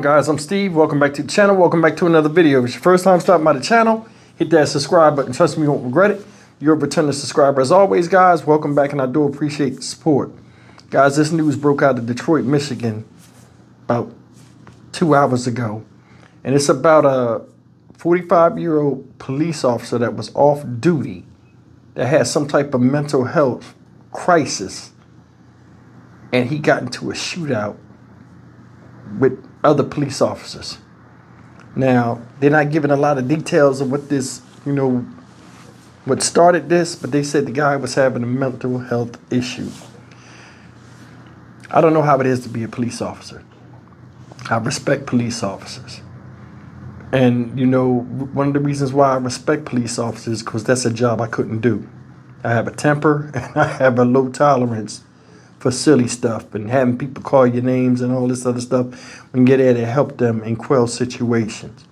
Guys, I'm Steve. Welcome back to the channel. Welcome back to another video. If it's your first time stopping by the channel, hit that subscribe button. Trust me, you won't regret it. You're a returning subscriber as always, guys. Welcome back, and I do appreciate the support. Guys, this news broke out of Detroit, Michigan about 2 hours ago. And it's about a 45-year-old police officer that was off duty that had some type of mental health crisis. And he got into a shootout with other police officers. Now, they're not giving a lot of details of what this, what started this, but they said the guy was having a mental health issue. I don't know how it is to be a police officer. I respect police officers. And, one of the reasons why I respect police officers is because that's a job I couldn't do. I have a temper and I have a low tolerance for silly stuff and having people call your names and all this other stuff. We can get there to help them and quell situations.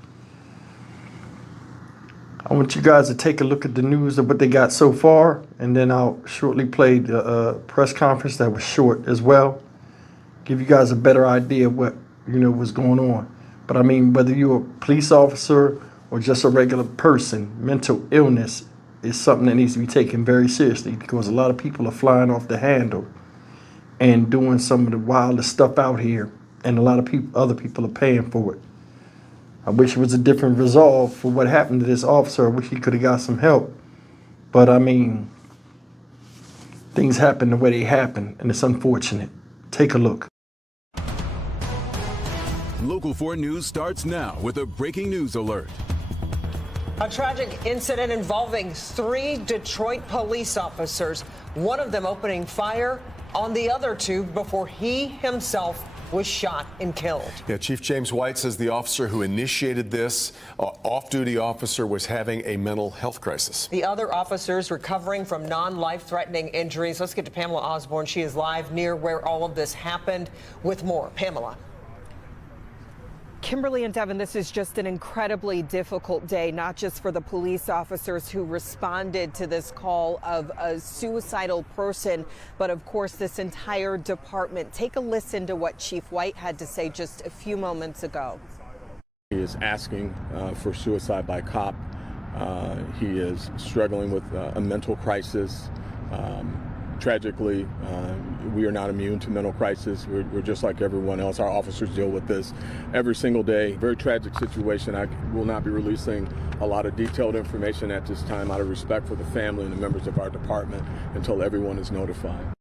I want you guys to take a look at the news of what they got so far, and then I'll shortly play the press conference that was short as well. Give you guys a better idea of what, was going on. But I mean, whether you're a police officer or just a regular person, mental illness is something that needs to be taken very seriously, because a lot of people are flying off the handle and doing some of the wildest stuff out here, and a lot of other people are paying for it. I wish it was a different resolve for what happened to this officer. I wish he could have got some help. But I mean, things happen the way they happen, and it's unfortunate. Take a look. Local 4 News starts now with a breaking news alert. A tragic incident involving 3 Detroit police officers, one of them opening fire on the other 2 before he himself was shot and killed. Yeah, Chief James White says the officer who initiated this off-duty officer was having a mental health crisis. The other officers recovering from non-life-threatening injuries. Let's get to Pamela Osborne. She is live near where all of this happened with more. Pamela. Kimberly and Devin, this is just an incredibly difficult day, not just for the police officers who responded to this call of a suicidal person, but of course this entire department. Take a listen to what Chief White had to say just a few moments ago. He is asking for suicide by cop. He is struggling with a mental crisis. Tragically, we are not immune to mental crisis. We're just like everyone else. Our officers deal with this every single day. Very tragic situation. I will not be releasing a lot of detailed information at this time out of respect for the family and the members of our department until everyone is notified.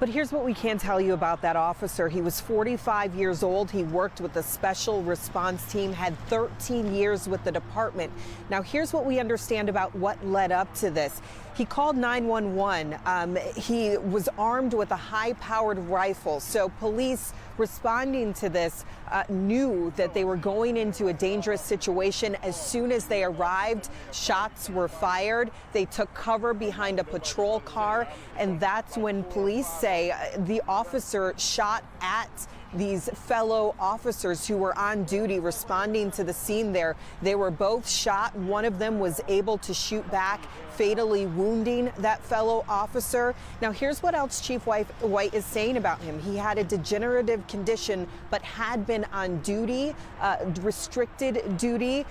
But here's what we can tell you about that officer. He was 45 years old. He worked with the special response team, had 13 years with the department. Now, here's what we understand about what led up to this. He called 911. He was armed with a high-powered rifle. So police responding to this knew that they were going into a dangerous situation. As soon as they arrived, shots were fired. They took cover behind a patrol car, and that's when police say the officer shot at these fellow officers who were on duty responding to the scene there. They were both shot. One of them was able to shoot back, fatally wounding that fellow officer. Now, here's what else Chief White is saying about him. He had a degenerative condition, but had been on duty, restricted duty.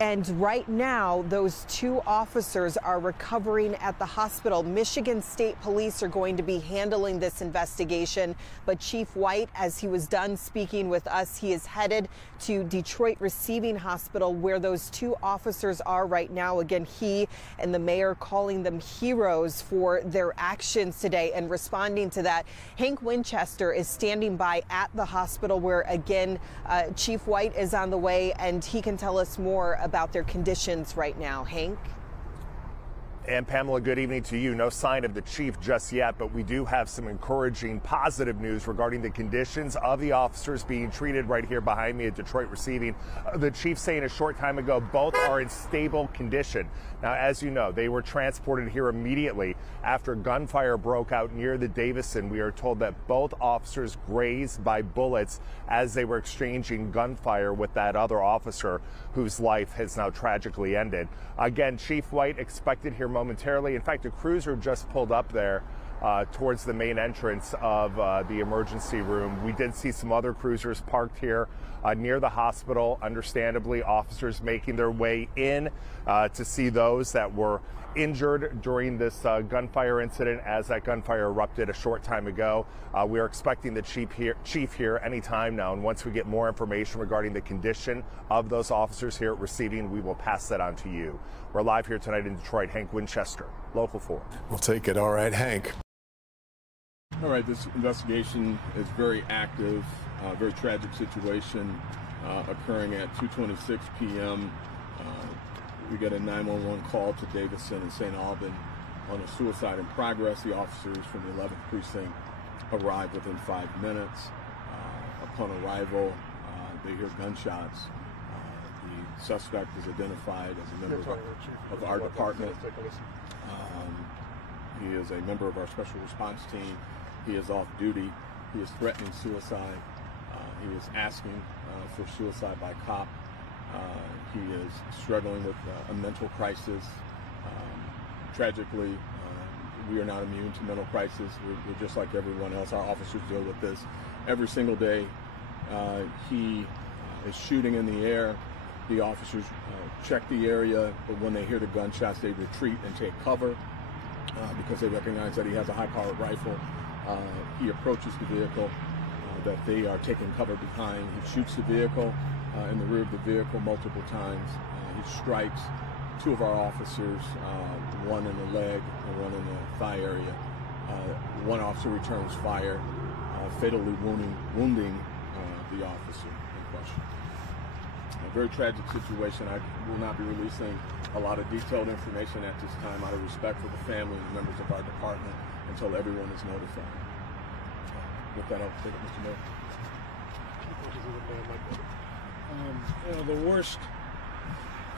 And right now, those 2 officers are recovering at the hospital. Michigan State Police are going to be handling this investigation. But Chief White, as he was done speaking with us, he is headed to Detroit Receiving Hospital, where those 2 officers are right now. Again, he and the mayor calling them heroes for their actions today and responding to that. Hank Winchester is standing by at the hospital where, again, Chief White is on the way, and he can tell us more about their conditions right now. Hank? And Pamela, good evening to you. No sign of the chief just yet, but we do have some encouraging positive news regarding the conditions of the officers being treated right here behind me at Detroit Receiving. The chief saying a short time ago, both are in stable condition. Now, as you know, they were transported here immediately after gunfire broke out near the Davison. We are told that both officers grazed by bullets as they were exchanging gunfire with that other officer whose life has now tragically ended. Again, Chief White expected here momentarily. In fact, a cruiser just pulled up there towards the main entrance of the emergency room. We did see some other cruisers parked here near the hospital. Understandably, officers making their way in to see those that were injured during this gunfire incident as that gunfire erupted a short time ago. We are expecting the chief here any time now, and once we get more information regarding the condition of those officers here at receiving, we will pass that on to you. We're live here tonight in Detroit. Hank Winchester, Local 4. We'll take it. All right, Hank. All right, this investigation is very active, very tragic situation occurring at 2:26 p.m. We get a 911 call to Davidson and St. Alban on a suicide in progress. The officers from the 11th precinct arrive within 5 minutes. Upon arrival, they hear gunshots. The suspect is identified as a member of our department. He is a member of our special response team. He is off duty. He is threatening suicide. He is asking for suicide by cop. He is struggling with a mental crisis. Tragically, we are not immune to mental crisis. We're just like everyone else. Our officers deal with this every single day. He is shooting in the air. The officers check the area, but when they hear the gunshots, they retreat and take cover because they recognize that he has a high-powered rifle. He approaches the vehicle that they are taking cover behind. He shoots the vehicle in the rear of the vehicle multiple times. He strikes two of our officers, one in the leg and one in the thigh area. One officer returns fire, fatally wounding the officer in question. A very tragic situation. I will not be releasing a lot of detailed information at this time out of respect for the family and the members of our department until everyone is notified. With that, I'll take it, Mr. Mayor. The worst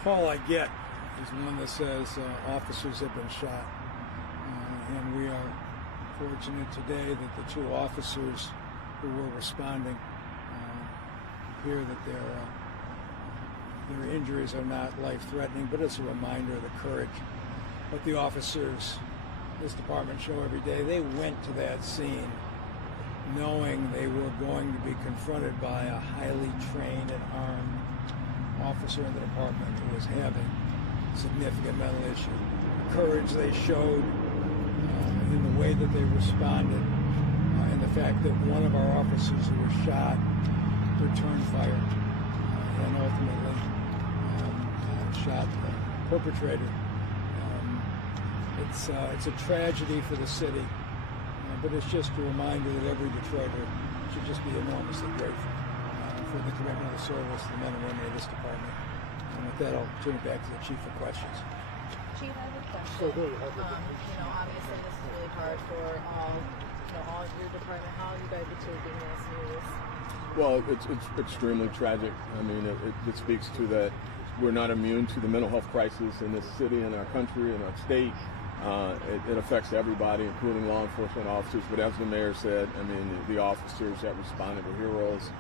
call I get is one that says officers have been shot. And we are fortunate today that the two officers who were responding appear that their injuries are not life-threatening, but it's a reminder of the courage that the officers in this department show every day. They went to that scene knowing they were going to be confronted by a highly trained and armed officer in the department who was having significant mental issue. The courage they showed in the way that they responded, and the fact that one of our officers who was shot returned fire and ultimately shot the perpetrator. It's a tragedy for the city, but it's just a reminder that every Detroiter should just be enormously grateful for the commitment of the service, the men and women of this department. And with that, I'll turn it back to the Chief for questions. Chief, I have a question. Obviously this is really hard for all of your department. How are you guys taking this news? Well, it's extremely tragic. I mean, it speaks to that we're not immune to the mental health crisis in this city, in our country, in our state. It affects everybody, including law enforcement officers. But as the mayor said, I mean, the officers that responded were heroes.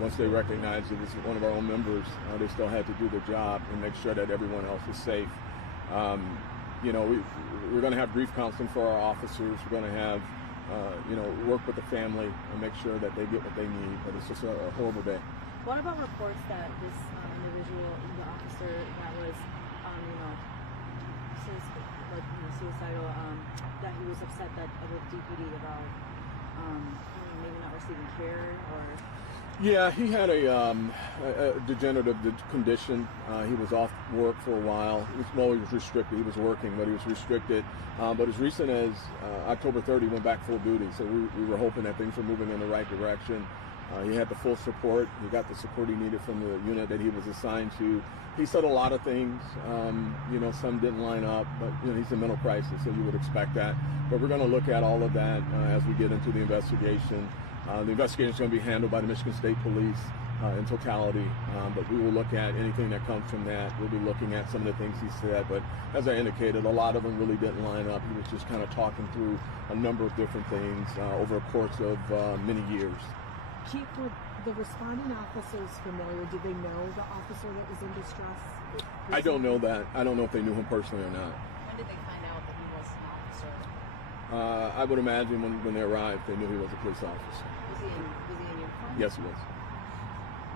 Once they recognized it was one of our own members, they still had to do their job and make sure that everyone else was safe. We're going to have grief counseling for our officers. We're going to have, work with the family and make sure that they get what they need. But it's just a horrible day. What about reports that this individual, the officer that was, suicidal, that he was upset that with DPD about maybe not receiving care or? Yeah, he had a degenerative condition. He was off work for a while. He was restricted. He was working, but he was restricted. But as recent as October 3rd, he went back full duty. So we were hoping that things were moving in the right direction. He had the full support. He got the support he needed from the unit that he was assigned to. He said a lot of things. Some didn't line up, but he's in mental crisis, so you would expect that. But we're going to look at all of that as we get into the investigation. The investigation is going to be handled by the Michigan State Police in totality, but we will look at anything that comes from that. We'll be looking at some of the things he said, but as I indicated, a lot of them really didn't line up. He was just kind of talking through a number of different things over a course of many years. Chief, were the responding officers familiar? Did they know the officer that was in distress? I don't know that. I don't know if they knew him personally or not. When did they find out that he was an officer? I would imagine when they arrived, they knew he was a police officer. Was he in uniform? Yes, he was.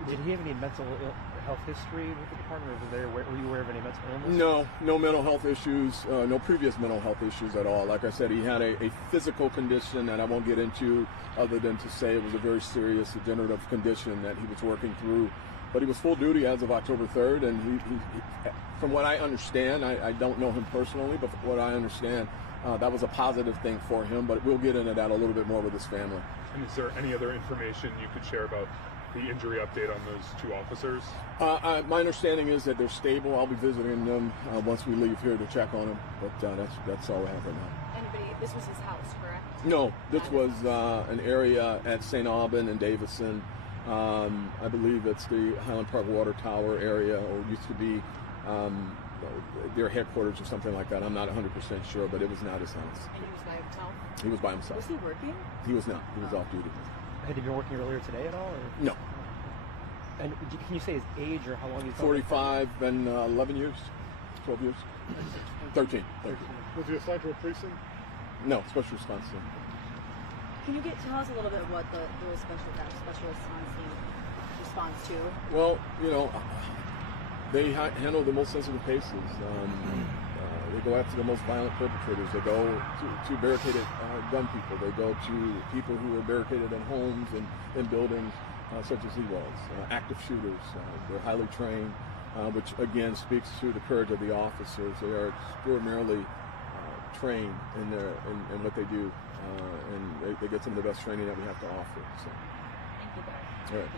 Did he have any mental health history with the department, or were you aware of any mental illness? No, no mental health issues, no previous mental health issues at all. Like I said, he had a physical condition that I won't get into, other than to say it was a very serious degenerative condition that he was working through. But he was full duty as of October 3rd, and he from what I understand, I don't know him personally, but from what I understand, that was a positive thing for him. But we'll get into that a little bit more with his family. And is there any other information you could share about the injury update on those two officers? My understanding is that they're stable. I'll be visiting them once we leave here to check on them. But that's all we have right now. This was his house, correct? No, this was an area at St. Aubin and Davison. I believe it's the Highland Park Water Tower area, or used to be their headquarters or something like that. I'm not 100% sure, but it was not his house. And he was by himself? He was by himself. Was he working? He was not. He was off duty. Had he been working earlier today at all? Or? No. And can you say his age or how long he's 45 and 11 years, 12 years, 13. Was he assigned to a precinct? No, special response team. Can you tell us a little bit what the special response team responds to? Well, you know, they handle the most sensitive cases. They go after the most violent perpetrators. They go to barricaded gun people. They go to people who are barricaded in homes and in buildings, such as he was. Active shooters. They're highly trained, which again speaks to the courage of the officers. They are extraordinarily trained in what they do, and they get some of the best training that we have to offer. So. Thank you, guys. All right.